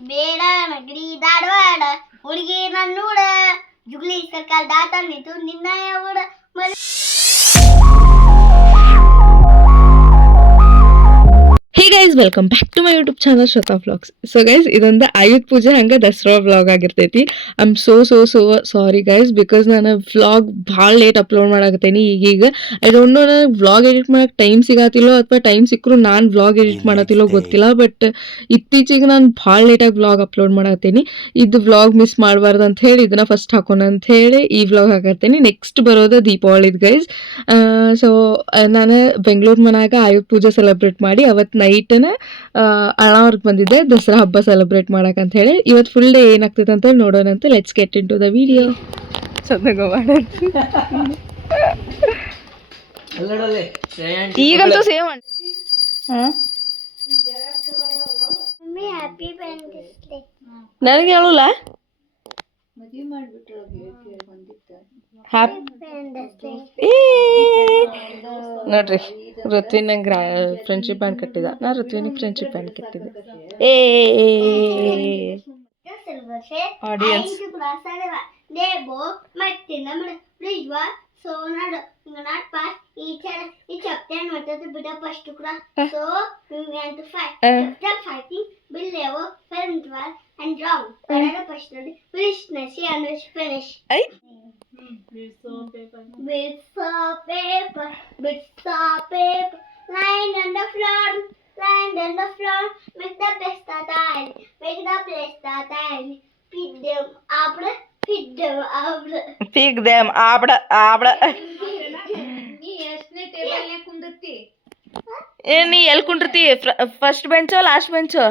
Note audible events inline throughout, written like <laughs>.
ಬೇಡ ನಗರಿ ಧಾರವಾಡ ಹುಡುಗಿ ನನ್ನ ನೋಡ. ಜುಗ್ಲಿ ಸರ್ಕಾರ ದಾಟ ನಿಂತು ನಿನ್ನ guys welcome back to my YouTube channel Shweta vlogs so guys ಇದೊಂದು ಆಯುಧ ಪೂಜೆ ಹಂಗೆ ದಸರಾ ವ್ಲಾಗ್ ಆಗಿರ್ತೈತಿ. I am so so so sorry guys because ನಾನು ವ್ಲಾಗ್ ಭಾಳ ಲೇಟ್ ಅಪ್ಲೋಡ್ ಮಾಡಾಕತ್ತೇನಿ ಈಗೀಗ. ಐ ಡೋಂಟ್ ನೋ ನನಗೆ ವ್ಲಾಗ್ ಎಡಿಟ್ ಮಾಡೋಕೆ ಟೈಮ್ ಸಿಗತ್ತಿಲ್ಲೋ ಅಥವಾ ಟೈಮ್ ಸಿಕ್ಕರು ನಾನು ವ್ಲಾಗ್ ಎಡಿಟ್ ಮಾಡತ್ತಿಲ್ಲೋ ಗೊತ್ತಿಲ್ಲ ಬಟ್ ಇತ್ತೀಚೆಗೆ ನಾನು ಭಾಳ ಲೇಟಾಗಿ ವ್ಲಾಗ್ ಅಪ್ಲೋಡ್ ಮಾಡತ್ತೀನಿ ಇದು ವ್ಲಾಗ್ ಮಿಸ್ ಮಾಡಬಾರ್ದು ಅಂತ ಹೇಳಿ ಇದನ್ನ ಫಸ್ಟ್ ಹಾಕೋಣ ಅಂತ ಹೇಳಿ ಈ ವ್ಲಾಗ್ ಹಾಕತ್ತೀನಿ. ನೆಕ್ಸ್ಟ್ ಬರೋದು ದೀಪಾವಳಿದು ಗೈಸ್ ಸೊ ನಾನು ಬೆಂಗಳೂರು ಮನ್ಯಾಗ ಆಯುಧ ಪೂಜೆ ಸೆಲೆಬ್ರೇಟ್ ಮಾಡಿ ಅವತ್ತು ನೈಟನ ಅಣ್ಣವ್ರಿಗೆ ಬಂದಿದ್ದೆ ದಸರಾ ಹಬ್ಬ ಸೆಲೆಬ್ರೇಟ್ ಮಾಡಕ್ಕಂತ ಹೇಳಿ. ಇವತ್ತು ಫುಲ್ ಡೇ ಏನಾಗ್ತೈತೆ ಅಂತ ನೋಡೋಣ ಅಂತ let's get into the video ಚೆನ್ನಾಗ ಈಗಂತೂ ಸೇವ್ ಹಾಂ? ಮಮ್ಮಿ ಹ್ಯಾಪಿ ಪೇರೆಂಟ್ಸ್ ಡೇ ನನಗೆ ಹೇಳಲ್ಲ? ಹ್ಯಾಪಿ ಪೇರೆಂಟ್ಸ್ ಡೇ ನೋಡ್ರಿ ಋತ್ವಿನ್ ನಂಗೆ ಫ್ರೆಂಡ್ಶಿಪ್ ಬ್ಯಾಂಡ್ ಕಟ್ಟಿದ ನಾ ಋತ್ವಿನಿಗೆ ಫ್ರೆಂಡ್ಶಿಪ್ ಬ್ಯಾಂಡ್ ಕಟ್ಟಿದ್ದೆ ಏ Audience. ದೇಬೋ ಮತ್ತೆ soap paper ಸೊ ನಾಡು ಹಿಂಗ ನಾಟ್ ಪಾಸ್ ಈ ಚಲ ಈ ಚಾಪ್ಟರ್ ಮಾಡ್ತದೆ ಬಿಡ ಫಸ್ಟ್ ಕೂಡ so we want to fight Uh. chapter fighting will level film 12 and drown Parada first study finish nasi and finish I bits of paper bits of paper lying on the floor lying on the floor make the best of time. make the best of time. feed them up. feed them up. Pick them up. Up. ಏ ನೀ ಎಲ್ಲಿ ಕುಂಡಿರ್ತಿ first ಬೆಂಚೋ last ಬೆಂಚೋ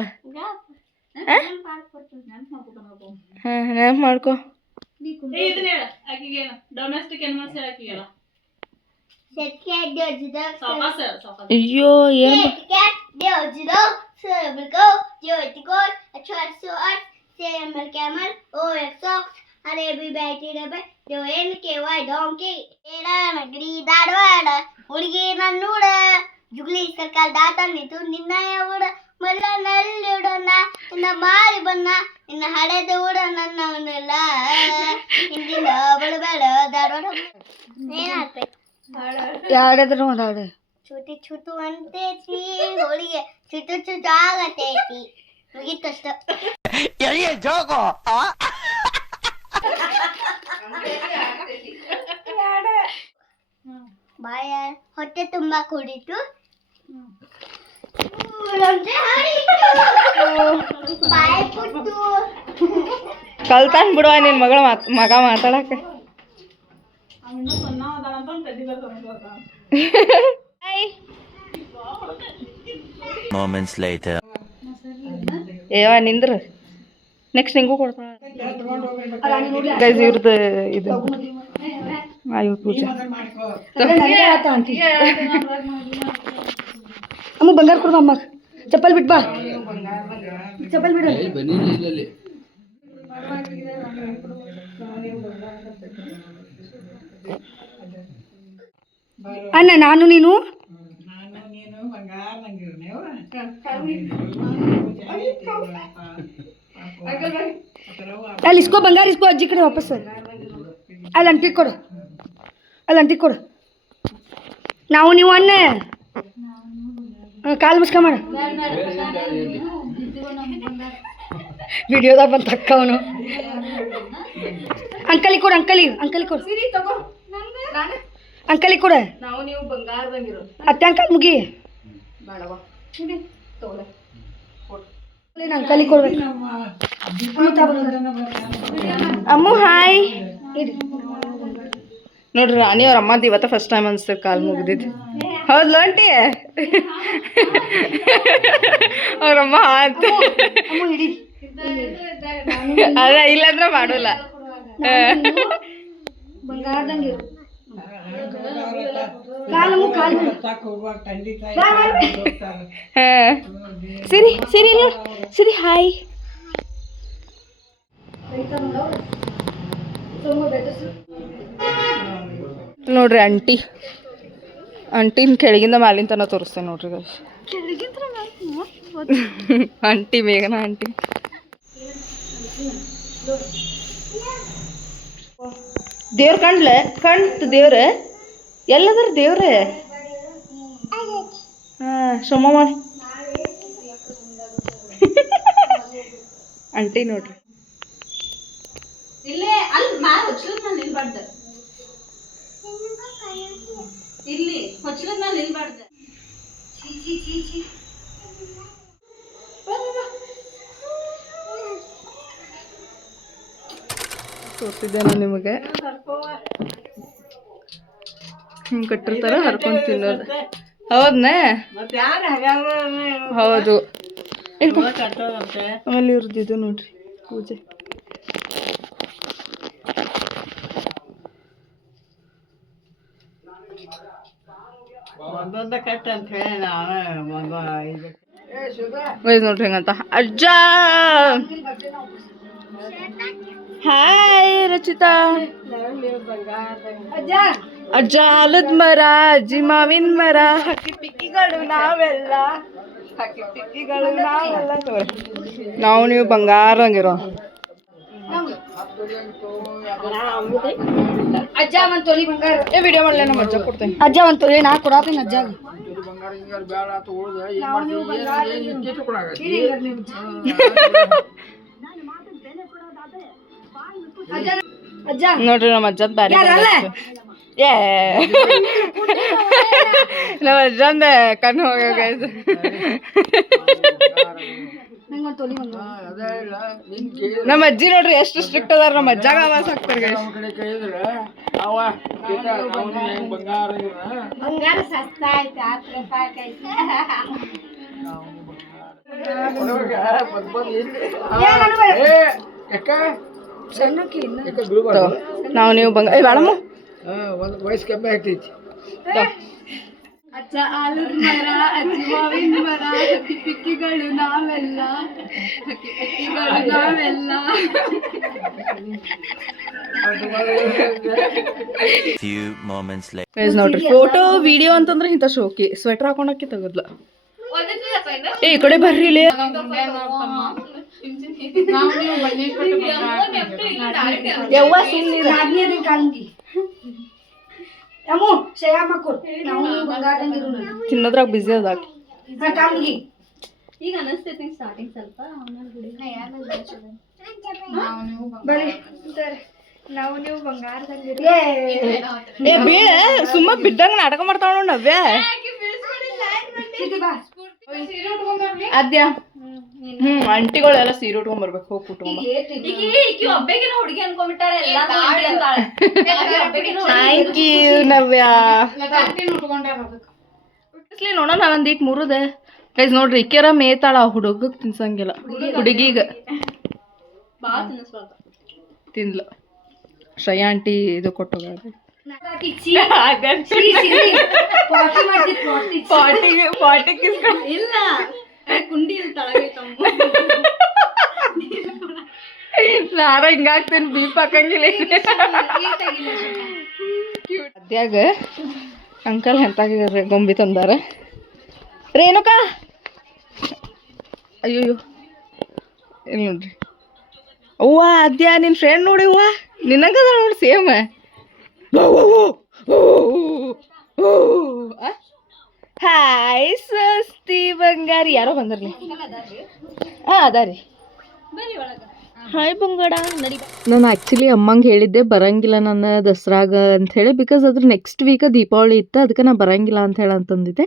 ಹಾಂ ನೆನಪು ಮಾಡ್ಕೊ Set cat does the ಅಯ್ಯೋ ಏನು Set cat does the serve go do it go a trust so us say a camel oh a socks a baby batty rubber do n k y donkey era nagri Dharwad ಹುಡುಗಿ ನನ್ನ ನೋಡ ಜುಗ್ಲಿ circle ದಾಟ ನಿಂತು ನಿನ್ನ ಊಡ ಮಲ್ಲ ನಲ್ಲಿಡೋಣ ನಿನ್ನ ಮಾರಿ ಬನ್ನ ನಿನ್ನ ಹಡೆದು ಊಡ ನನ್ನವನಲ್ಲ ಹಿಂದಿನ ಬಡಬೇಡ ಧಾರವಾಡ. ಏನಾಗ್ತೈತೆ ಯಾರಾದ್ರೂ ಒಂದು ಹಾಡು ಚುಟಿ ಚುಟು ಅಂತೈತಿ ಹೋಳಿಗೆ ಚುಟು ಚುಟು ಆಗತೈತಿ ಮುಗೀತಷ್ಟ ಬಾಯ ಹೊಟ್ಟೆ ತುಂಬಾ ಕುಡಿತು ಕಲ್ತಾನ್ ಬಿಡುವ ನಿನ್ನ ಮಗಳ ಮಾತ್ ಮಗ later. ಏವ ನಿಂದ್ರ ನೆಕ್ಸ್ಟ್ ನಿಂಗೂ ಕೊಡ್ತಾಳ ಗೈಸ್ ಇವ್ರದ್ದು ಇದು ಪೂಜೆ ಅಮ್ಮ ಬಂಗಾರ ಕೊಡು ಅಮ್ಮ ಚಪ್ಪಲ್ ಬಿಟ್ ಬಾ. ಚಪ್ಪಲ್ ಬಿಡು. ಅಣ್ಣ ನಾನು ನೀನು? ಅಲ್ಲಿ ಇಸ್ಕೋ ಬಂಗಾರ ಇಸ್ಕೋ ಅಜ್ಜಿ ಕಡೆ ವಾಪಸ್ ಅಲ್ಲಿ ಅಂಟಿ ಕೊಡು ಅಲ್ಲಿ ಅಂಟಿ ಕೊಡು ನಾವು ನೀವು ಅಣ್ಣ. ಕಾಲು ಮುಸ್ಕ ಮಾಡು ವಿಡಿಯೋದಾಗ ಬಂದು ತಕ್ಕವನು ಅಂಕಲಿ ಕೊಡು ಅಂಕಲಿ ಅಂಕಲಿ ಕೊಡು ಅಂಕಲಿ ಕೊಡು ನಾವು ನೀವು ಬಂಗಾರದಂಗಿರೋ ಅತ್ತೆ ಅಂಕಲ್ ಮುಗಿ ಅಂಕಲಿ ಕೊಡ್ಬೇಕು ಅಮ್ಮು ಹಾಯ್ ನೋಡ್ರಿ ರಾಣಿ ಅವ್ರ ಅಮ್ಮದ ಇವತ್ತ ಫಸ್ಟ್ ಟೈಮ್ ಅನ್ಸ್ತದೆ ಕಾಲು ಮುಗ್ದಿದ್ದು. ಹೌದು ಲಂಟಿ ಅವ್ರಮ್ಮ ಅಂತ. ಅದ ಇಲ್ಲಂದ್ರೆ ಮಾಡೋಲ್ಲ. ಸಿರಿ ಸಿರಿ ಸಿರಿ ಹಾಯ್. ನೋಡ್ರಿ ಅಂಟಿ. ಅಂಟಿನ ಕೆಳಗಿಂದ ಮ್ಯಾಲಿನ ತನಕ ತೋರಿಸ್ತೇನೆ ನೋಡ್ರಿ ಆಂಟಿ <laughs> ಅಂಟಿ ಮೇಘನ ಅಂಟಿ. ದೇವ್ರ ಕಂಡ್ಲೆ? ಕಣ್ತು ದೇವ್ರ? ಎಲ್ಲದರ ದೇವ್ರ? ಹಾಂ ಶ್ರಮ ಮಾಡಿ. <laughs> ಅಂಟಿ ನೋಡ್ರಿ. ಇಲ್ಲೇ ಅಲ್ಲಿ ಮ್ಯಾಲ ನಾನು ನಿಲ್ಬಾರ್ದು. ಇಲ್ಲಿ ಹೊಚ್ಲದ ಮೇಲೆ ನಿಲ್ಬಾರ್ದು ತೋರಿಸಿದ್ದೆ ನಾನು ನಿಮಗೆ? ಹಿಂಗೆ ಕಟ್ಟಿರ್ತಾರ ಹರ್ಕೊಂಡು ತಿನ್ನೋದು. ಹೌದನೇ? ಹೌದು. ಆಮೇಲೆ ಇವ್ರದ್ದು ಇದು ನೋಡ್ರಿ ಪೂಜೆ. ವಯಸ್ ನೋಡ್ರಿ ಹೆಂಗಂತ. ಅಜ್ಜ! ಹಾಯ್ ರಚಿತಾ. ಅಜ್ಜ! ಆಲದ ಮರ ಅಜ್ಜಿ ಮಾವಿನ ಮರ. ಹಕ್ಕಿ ಪಿಕ್ಕಿಗಳು ನಾವೆಲ್ಲ. ಹಕ್ಕಿ ಪಿಕ್ಕಿಗಳು ನಾವೆಲ್ಲ ನಾವು ನೀವು ಬಂಗಾರಂಗಿರೋ ಅಜ್ಜ ಒಂದ್ ತೊಲಿ ಬಂಗಾರ ಏ ವಿಡಿಯೋ ಮಾಡಲ ನಮ್ಮ ಅಜ್ಜ ಕೊಡ್ತೇನೆ ಅಜ್ಜ ಒಂದ್ ತೊಲಿ ನಾ ಕೊಡಾತೀನಿ ಅಜ್ಜ ಅಜ್ಜ ನೋಡ್ರಿ ನಮ್ಮ ಅಜ್ಜದ್ ಬ್ಯಾರೆ ಯಾರಲ್ಲ? ಏ ನಮ್ಮ ಅಜ್ಜಂದ ಕಣ್ಣು ಹೋಗ್ಯಾವ ತೊಲಿ ಬಂಗಾರ ನಮ್ಮ ಅಜ್ಜಿ ನೋಡ್ರಿ ಎಷ್ಟು ಸ್ಟ್ರಿಕ್ಟ್ ಅದಾರ ನಮ್ಮ ಅಜ್ಜಾಗ ಆವಾಸ ಹಾಕ್ತಾರೆ. ಬಂಗಾರ ಸಸ್ತಾ ಐತೆ ಹತ್ತು ರೂಪಾಯಿ ಐತಿ. ಸಣ್ಣಕ್ಕೆ ಇನ್ನು ನಾವು ನೀವು ಬಂಗ ಏ ಬೇಡಮ್ಮ ವಯಸ್ಸು ಕಮ್ಮಿ ಆಗ್ತೈತಿ. ಅಜ್ಜ ಆಲದ ಮರ ಅಜ್ಜಿ ಮಾವಿನ ಮರ ಹಕ್ಕಿ ಪಿಕ್ಕಿಗಳು ನಾವೆಲ್ಲ. ಹಕ್ಕಿ ಪಿಕ್ಕಿಗಳು ನಾವೆಲ್ಲ. Few moments later. ಗೈಸ್ ನೋಡ್ರಿ ಫೋಟೋ ವಿಡಿಯೋ ಅಂತಂದ್ರೆ ಇಂಥ ಶೋಕಿ ಸ್ವೆಟರ್ ಹಾಕೊಂಡಕ್ಕೆ ತೆಗದ್ಲ. ಏ ಈ ಕಡೆ ಬರ್ರಿ ಇಲ್ಲಿ. ಯವ್ವ ಸುಮ್ಮನೆ ತಿನ್ನೋದ್ರಾಗ ಬಿಸಿ ಅದ ಈಗ ಅನಿಸ್ತೈತಿ ಸ್ಟಾರ್ಟಿಂಗ್ ಸ್ವಲ್ಪ. ನಾವು ನೀವು ಬಂಗಾರದಂಗಿರು ಏ ಬೀಳ ಸುಮ್ಮ ಬಿದ್ದಂಗ ನಾಟಕ ಮಾಡ್ತಾವ ನೋಡ್ ನವ್ಯ. ಬಾ. ಅದ್ಯಾ. ಹ್ಮ್ ಅಂಟಿಗಳೆಲ್ಲ ಸೀರೆ ಉಟ್ಕೊಂಡ್ ಬರ್ಬೇಕು ಹೋಗಿ ಕುಟ್ಕೊಂಡ್ ಹುಡುಗಿ ಥ್ಯಾಂಕ್ ಯು ನವ್ಯ. ಇಸ್ಲಿ ನೋಡೋಣ ಒಂದಿಟ್ ಮುರುದೆ. ಗೈಸ್ ನೋಡ್ರಿ ಇಕ್ಕೆರ ಮೇತಾಳ ಹುಡುಗಗ್ ತಿನ್ಸಂಗಿಲ್ಲ. ಹುಡುಗಿಗ ತಿನ್ಲ. ಶ್ರೇಯಾ ಆಂಟಿ ಇದು ಕೊಟ್ಟೋಗ ಇಲ್ಲ ಕುಂಡಿ ನಾರ ಹಿಂಗಾಗ್ತೇನೆ ಬೀಪ್ ಹಾಕಂಗಿಲ್ಲ ಅದ್ಯಾಗ? ಅಂಕಲ್ ಎಂತಾಗಿದ್ದಾರೆ ಗೊಂಬಿ ತಂದಾರ ರೇಣುಕಾ? ಅಯ್ಯೋ ಇಲ್ಲ ನೋಡ್ರಿ. ಅವ್ವ, ಅದ್ಯಾ ನಿನ್ನ ಫ್ರೆಂಡ್ ನೋಡಿ ಅವ್ವ. ನಿನ್ನಂಗದ ನೋಡಿ ಸೇಮ್ ಹಾಯ್ ಸಸ್ತಿ ಬಂಗಾರಿ ಯಾರೋ ಬಂದ್ರಿ ಹಾಂ ಅದಾರಿ ಹಾಯ್ ಬಂಗಾಡ ನಡಿ ನಾನು ಆ್ಯಕ್ಚುಲಿ ಅಮ್ಮಂಗೆ ಹೇಳಿದ್ದೆ ಬರಂಗಿಲ್ಲ ನನ್ನ ದಸರಾಗ ಅಂಥೇಳಿ ಬಿಕಾಸ್ ಅದ್ರ ನೆಕ್ಸ್ಟ್ ವೀಕ ದೀಪಾವಳಿ ಇತ್ತು ಅದಕ್ಕೆ ನಾನು ಬರಂಗಿಲ್ಲ ಅಂತ ಹೇಳಿ ಅಂತಂದಿದ್ದೆ.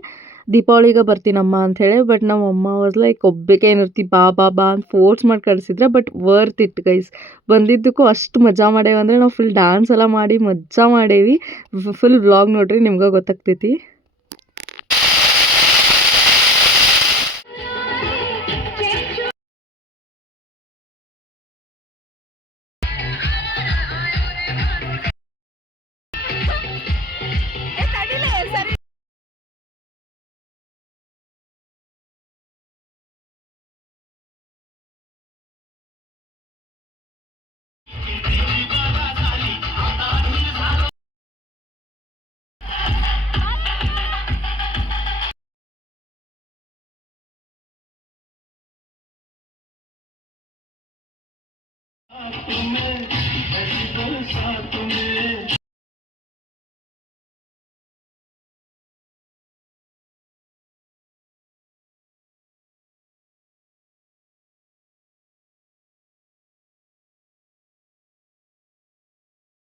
ದೀಪಾವಳಿಗೆ ಬರ್ತೀನಮ್ಮ ಅಂಥೇಳಿ ಬಟ್ ನಮ್ಮ ಅಮ್ಮ ವಾಸ್ ಲೈಕ್ ಒಬ್ಬಕ್ಕೆ ಏನಿರ್ತಿ, ಬಾ ಬಾ ಬಾ ಅಂತ ಫೋರ್ಸ್ ಮಾಡಿ ಕಳಿಸಿದ್ರೆ ಬಟ್ ವರ್ತ್ ಇಟ್ ಗೈಸ್ ಬಂದಿದ್ದಕ್ಕೂ ಅಷ್ಟು ಮಜಾ ಮಾಡೇವಿ ಅಂದರೆ ನಾವು ಫುಲ್ ಡ್ಯಾನ್ಸ್ ಎಲ್ಲ ಮಾಡಿ ಮಜಾ ಮಾಡೇವಿ. ಫುಲ್ ವ್ಲಾಗ್ ನೋಡ್ರಿ, ನಿಮ್ಗೆ ಗೊತ್ತಾಗ್ತೈತಿ.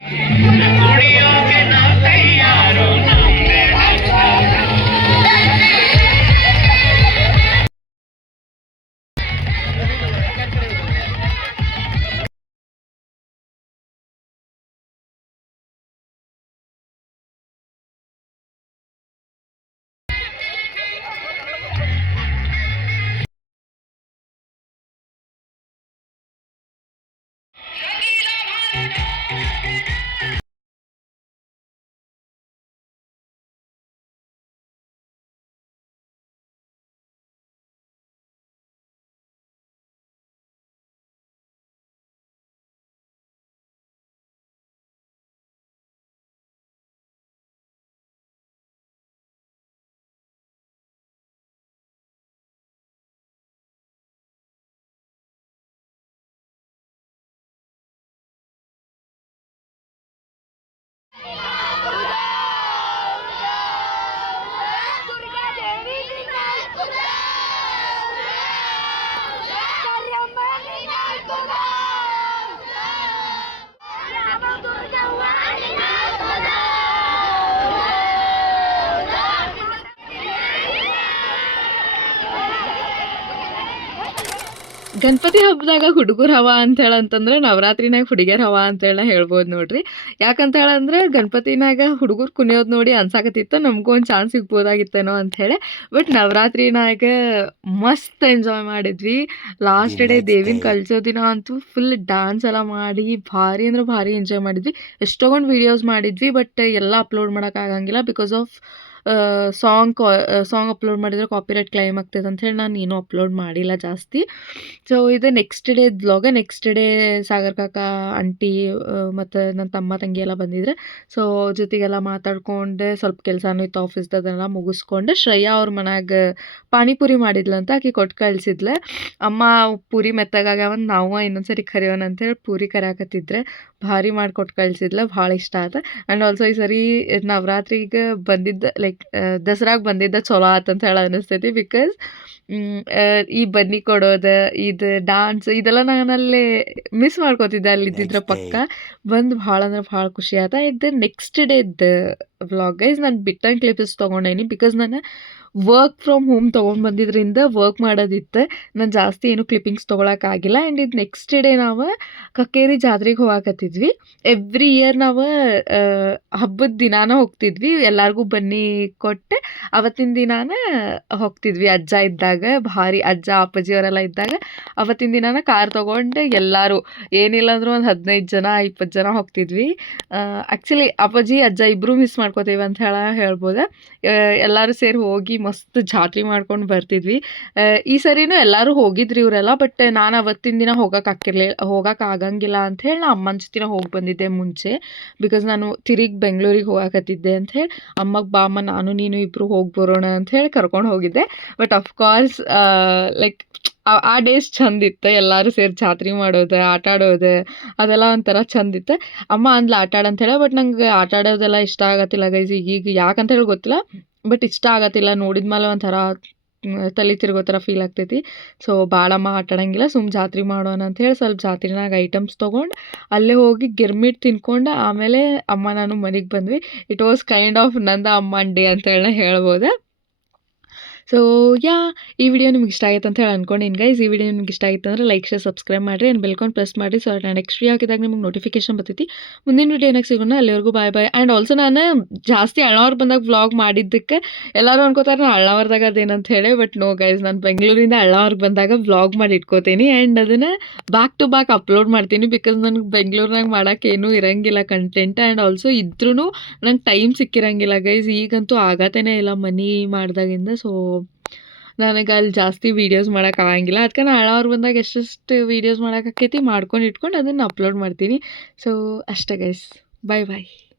दुनिया के नाते ಗಣಪತಿ ಹಬ್ಬದಾಗ ಹುಡುಗರ ಹವಾ ಅಂತ ಹೇಳಂತಂದ್ರೆ ನವರಾತ್ರಿನಾಗ ಹುಡುಗಿಯರ ಹವ ಅಂತೇಳಿ ಹೇಳ್ಬೋದು ನೋಡ್ರಿ. ಯಾಕಂತ ಹೇಳಂದ್ರೆ ಗಣಪತಿನಾಗ ಹುಡುಗರು ಕುಣಿಯೋದು ನೋಡಿ ಅನ್ಸಾಕತ್ತಿತ್ತು ನಮಗೂ ಒಂದು ಚಾನ್ಸ್ ಸಿಗ್ಬೋದಾಗಿತ್ತೇನೋ ಅಂತ ಹೇಳಿ. ಬಟ್ ನವರಾತ್ರಿನಾಗ ಮಸ್ತ್ ಎಂಜಾಯ್ ಮಾಡಿದ್ವಿ. ಲಾಸ್ಟ್ ಡೇ ದೇವಿನ ಕಲ್ಸೋ ದಿನ ಅಂತೂ ಫುಲ್ ಡ್ಯಾನ್ಸ್ ಎಲ್ಲ ಮಾಡಿ ಭಾರಿ ಅಂದ್ರೆ ಭಾರಿ ಎಂಜಾಯ್ ಮಾಡಿದ್ವಿ. ಎಷ್ಟೊಂದು ವೀಡಿಯೋಸ್ ಮಾಡಿದ್ವಿ ಬಟ್ ಎಲ್ಲ upload ಮಾಡೋಕ್ಕಾಗಂಗಿಲ್ಲ because of song song upload ಮಾಡಿದ್ರೆ ಕಾಪಿರೈಟ್ ಕ್ಲೈಮ್ ಆಗ್ತದೆ ಅಂತ ಹೇಳಿ ನಾನು ಏನೂ ಅಪ್ಲೋಡ್ ಮಾಡಿಲ್ಲ ಜಾಸ್ತಿ. ಸೊ ಇದು ನೆಕ್ಸ್ಟ್ ಡೇ ಬ್ಲಾಗ ನೆಕ್ಸ್ಟ್ ಡೇ ಸಾಗರ್ ಕಾಕ ಆಂಟಿ ಮತ್ತು ನನ್ನ ತಮ್ಮ, ತಂಗಿ ಎಲ್ಲ ಬಂದಿದ್ರೆ ಸೊ ಅವ್ರ ಜೊತೆಗೆಲ್ಲ ಮಾತಾಡ್ಕೊಂಡು, ಸ್ವಲ್ಪ ಕೆಲಸನೂ ಇತ್ತು ಆಫೀಸ್ದದೆಲ್ಲ ಮುಗಿಸ್ಕೊಂಡು, ಶ್ರೇಯಾ ಅವ್ರ ಮನೆಯಾಗ ಪಾನಿಪುರಿ ಮಾಡಿದ್ಲಂತ ಆಕೆ ಕೊಟ್ಟು ಕಳಿಸಿದ್ಲೆ. ಅಮ್ಮ ಪೂರಿ ಮೆತ್ತಗಾಗ್ಯಾವಂದು ನಾವು ಇನ್ನೊಂದ್ಸರಿ ಕರಿಯೋಣ ಅಂತೇಳಿ ಪೂರಿ ಕರೆಯಾಕತ್ತಿದ್ರೆ ಭಾರಿ ಮಾಡಿ ಕೊಟ್ಟು ಕಳಿಸಿದ್ಲೆ, ಭಾಳ ಇಷ್ಟ ಆಯ್ತು ಆ್ಯಂಡ್ ಆಲ್ಸೋ ಈ ಸರಿ ನವರಾತ್ರಿಗೆ ಬಂದಿದ್ದ ಲೈಕ್ ದಸರಾಗೆ ಬಂದಿದ್ದ ಚಲೋ ಆತಂತ ಹೇಳಿ ಅನಿಸ್ತೈತಿ ಬಿಕಾಸ್ ಈ ಬನ್ನಿ ಕೊಡೋದು ಇದು ಡಾನ್ಸ್ ಇದೆಲ್ಲ ನಾನು ನಾನಲ್ಲಿ ಮಿಸ್ ಮಾಡ್ಕೋತಿದ್ದೆ ಅಲ್ಲಿದ್ದಿದ್ರೆ Next ಪಕ್ಕ. ಬಂದು ಭಾಳ ಅಂದ್ರೆ ಭಾಳ ಖುಷಿ ಆಯ್ತು ಇದು ನೆಕ್ಸ್ಟ್ ಡೇದ ವ್ಲಾಗ್ ಗೈಸ್ ನಾನು ಬಿಟ್ಟನ್ ಕ್ಲಿಪ್ಸ್ ತೊಗೊಂಡೇನಿ ಬಿಕಾಸ್ ನಾನು ವರ್ಕ್ ಫ್ರಮ್ ಹೋಮ್ ತೊಗೊಂಡು ಬಂದಿದ್ರಿಂದ ವರ್ಕ್ ಮಾಡೋದಿತ್ತು. ನಾನು ಜಾಸ್ತಿ ಏನು ಕ್ಲಿಪ್ಪಿಂಗ್ಸ್ ತೊಗೊಳಕ್ಕಾಗಿಲ್ಲ ಆ್ಯಂಡ್ ಇದು ನೆಕ್ಸ್ಟ್ ಡೇ ನಾವು ಕಕ್ಕೇರಿ ಜಾತ್ರೆಗೆ ಹೋಗಾಕತ್ತಿದ್ವಿ. ಎವ್ರಿ ಇಯರ್ ನಾವು ಹಬ್ಬದ ದಿನಾನ ಹೋಗ್ತಿದ್ವಿ. ಎಲ್ಲರಿಗೂ ಬನ್ನಿ ಕೊಟ್ಟು ಅವತ್ತಿನ ದಿನಾನ ಹೋಗ್ತಿದ್ವಿ. ಅಜ್ಜ ಇದ್ದಾಗ, ಭಾರಿ ಅಜ್ಜ ಅಪ್ಪಾಜಿ ಅವರೆಲ್ಲ ಇದ್ದಾಗ ಅವತ್ತಿನ ದಿನಾನ ಕಾರ್ ತೊಗೊಂಡು ಎಲ್ಲರೂ ಏನಿಲ್ಲ ಅಂದರೂ ಒಂದು ಹದಿನೈದು ಜನ ಇಪ್ಪತ್ತು ಜನ ಹೋಗ್ತಿದ್ವಿ. ಆ್ಯಕ್ಚುಲಿ ಅಪ್ಪಾಜಿ, ಅಜ್ಜ ಇಬ್ಬರೂ ಮಿಸ್ ಮಾಡ್ಕೋತೀವಿ ಅಂತ ಹೇಳ, ಹೇಳ್ಬೋದು? ಎಲ್ಲರೂ ಸೇರಿ ಹೋಗಿ ಮಸ್ತ್ ಜಾತ್ರೆ ಮಾಡ್ಕೊಂಡು ಬರ್ತಿದ್ವಿ. ಈ ಸರಿನೂ ಎಲ್ಲರೂ ಹೋಗಿದ್ರಿ ಇವರೆಲ್ಲ ಬಟ್ ನಾನು ಅವತ್ತಿನ ದಿನ ಹೋಗಕ್ಕೆ ಹಾಕಿರ್ಲಿಲ್ಲ ಹೋಗಕ್ಕೆ ಆಗಂಗಿಲ್ಲ ಅಂತ ಹೇಳಿ ನಾ ಅಮ್ಮನ ಜೊತೆ ಹೋಗಿ ಬಂದಿದ್ದೆ ಮುಂಚೆ. ಬಿಕಾಸ್ ನಾನು ತಿರುಗಿ ಬೆಂಗಳೂರಿಗೆ ಹೋಗಾಕತ್ತಿದ್ದೆ ಅಂತ ಹೇಳಿ, ಅಮ್ಮಗೆ, ಬಾಮ್ಮ, ನಾನು, ನೀನು ಇಬ್ಬರು ಹೋಗಿ ಬರೋಣ ಅಂತ ಹೇಳಿ ಕರ್ಕೊಂಡು ಹೋಗಿದ್ದೆ. ಬಟ್ ಅಫ್ಕೋರ್ಸ್ ಲೈಕ್ ಆ ಡೇಸ್ ಚಂದಿತ್ತು ಎಲ್ಲರೂ ಸೇರಿ ಜಾತ್ರೆ ಮಾಡೋದು, ಆಟ ಆಡೋದು, ಅದೆಲ್ಲ ಒಂಥರ ಚಂದಿತ್ತು ಅಮ್ಮ ಅಂದ್ಲ ಆಟ ಆಡ ಅಂತೇಳಿ ಬಟ್ ನಂಗೆ ಆಟ ಆಡೋದೆಲ್ಲ ಇಷ್ಟ ಆಗತ್ತಿಲ್ಲ ಗೈಸ್ ಯಾಕಂತ ಹೇಳಿ ಗೊತ್ತಿಲ್ಲ ಬಟ್ ಇಷ್ಟ ಆಗತ್ತಿಲ್ಲ. ನೋಡಿದ ಮೇಲೆ ಒಂಥರ ತಲೆ ತಿರುಗೋ ಥರ ಫೀಲ್ ಆಗ್ತೈತಿ. ಸೊ ಭಾಳಮ್ಮ ಆಟ ಆಡಂಗಿಲ್ಲ ಸುಮ್ಮ ಜಾತ್ರೆ ಮಾಡೋಣ ಅಂತ ಹೇಳಿ ಸ್ವಲ್ಪ ಜಾತ್ರೆನಾಗ ಐಟಮ್ಸ್ ತೊಗೊಂಡು ಅಲ್ಲೇ ಹೋಗಿ ಗಿರ್ಮಿಟ್ ತಿನ್ಕೊಂಡು ಆಮೇಲೆ ಅಮ್ಮ ನಾನು ಮನೆಗೆ ಬಂದ್ವಿ. ಇಟ್ ವಾಸ್ ಕೈಂಡ್ ಆಫ್ ನಂದ ಅಮ್ಮನ್ ಡೇ ಅಂತ ಹೇಳಿ ಹೇಳ್ಬೋದು? ಸೊ ಯಾ ಈ ವಿಡಿಯೋ ನಿಮ್ಗೆ ಇಷ್ಟ ಆಯ್ತು ಅಂತ ಹೇಳಿ ಅನ್ಕೊಂಡಿನಿ ಗೈಸ್ ಈ ವಿಡಿಯೋ ನಿಮ್ಗೆ ಇಷ್ಟ ಆಯ್ತು ಅಂದರೆ ಲೈಕ್ ಶೇರ್ ಸಬ್ಸ್ಕ್ರೈಬ್ ಮಾಡಿರಿ. ಆ್ಯಂಡ್ ಬೆಲ್ಕೊಂಡು ಪ್ರೆಸ್ ಮಾಡಿ ಸೊ ನಾನು ನೆಕ್ಸ್ಟ್ ವಿಡಿಯೋ ಹಾಕಿದಾಗ ನಿಮ್ಗೆ ನೋಟಿಫಿಕೇಶನ್ ಬರ್ತೈತಿ. ಮುಂದಿನ ವಿಡಿಯೋ ನೆಕ್ಸ್ಟ್ ಸಿಗೋಣ ಅಲ್ಲಿವರೆಗೂ ಬಾಯ್ ಬಾಯ್ ಆ್ಯಂಡ್ ಆಲ್ಸೋ ನಾನು ಜಾಸ್ತಿ ಅಳ್ಳವ್ರು ಬಂದಾಗ ವ್ಲಾಗ್ ಮಾಡಿದ್ದಕ್ಕೆ ಎಲ್ಲರೂ ಅನ್ಕೋತಾರೆ ನಾನು ಅಳ್ಳವರ್ದಾಗ ಅದೇನಂತ ಹೇಳಿ. ಬಟ್ ನೋ ಗೈಸ್ ನಾನು ಬೆಂಗಳೂರಿಂದ ಅಳ್ಳವ್ರಿಗೆ ಬಂದಾಗ ವ್ಲಾಗ್ ಮಾಡಿ ಇಟ್ಕೋತೀನಿ. ಆ್ಯಂಡ್ ಅದನ್ನು ಬ್ಯಾಕ್ ಟು ಬ್ಯಾಕ್ ಅಪ್ಲೋಡ್ ಮಾಡ್ತೀನಿ ಬಿಕಾಸ್ ನನಗೆ ಬೆಂಗಳೂರಿನಾಗ ಮಾಡೋಕೆ ಏನೂ ಇರಂಗಿಲ್ಲ ಕಂಟೆಂಟ್ ಆ್ಯಂಡ್ ಆಲ್ಸೋ ಇದ್ರೂ ನಂಗೆ ಟೈಮ್ ಸಿಕ್ಕಿರಂಗಿಲ್ಲ ಗೈಸ್ ಈಗಂತೂ ಆಗತ್ತೇನೆ ಇಲ್ಲ ಮನಿ ಮಾಡಿದಾಗಿಂದ. ಸೊ ನನಗೆ ಅಲ್ಲಿ ಜಾಸ್ತಿ ವೀಡಿಯೋಸ್ ಮಾಡೋಕೆ ಆಗಂಗಿಲ್ಲ. ಅದಕ್ಕೆ ನಾನು ಅವ್ರು ಬಂದಾಗ ಎಷ್ಟೆಷ್ಟು ವೀಡಿಯೋಸ್ ಮಾಡೋಕ್ಕಾಕೈತಿ ಮಾಡ್ಕೊಂಡು ಇಟ್ಕೊಂಡು ಅದನ್ನು ಅಪ್ಲೋಡ್ ಮಾಡ್ತೀನಿ. ಸೊ ಅಷ್ಟೇ ಗೈಸ್ ಬಾಯ್ ಬಾಯ್